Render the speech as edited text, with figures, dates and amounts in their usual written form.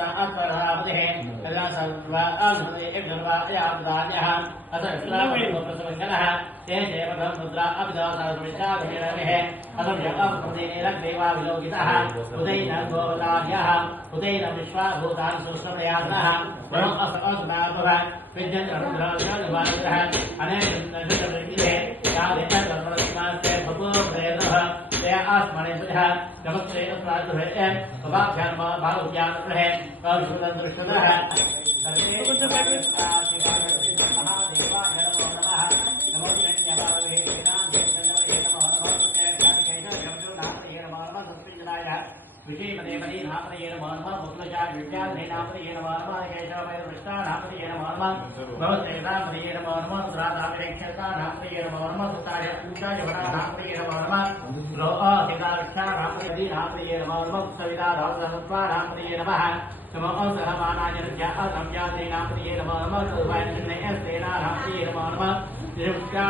Musa Asparapate, Alasava, Evanva, Yadanya, Asasla, Pasavana, Deva Mudra, Abdasa, Richard, Adam Yakam, Udena, Deva, Vilogita, Udena, Godadia, Udena, Vishwa, Bhutan, Susayana, Ram of Asna, Vision, Rajan, and then they asked money to have demonstrated to her end about Janma, Balujan, her head, Balujan, the Sugar. विषयपदेपदी नापदेन मानवा मुक्लजा विद्या नापदेन मानवा केशवमय दृष्टा नापदेन मानवा भवतेता पदेन मानवा सुरादाभिरेक्षता नापदेन मानवा सुताय पूजा जवना नापदेन मानवा लोहा सिद्धार्था नापदेन नापदेन मानवा सविता धावसत्वा नापदेन नमः नमो सहमानाय रज्ञा असंज्ञाते नापदेन मानवा सुवायन नेस्तेना नापदेन मानवा निरुक्ता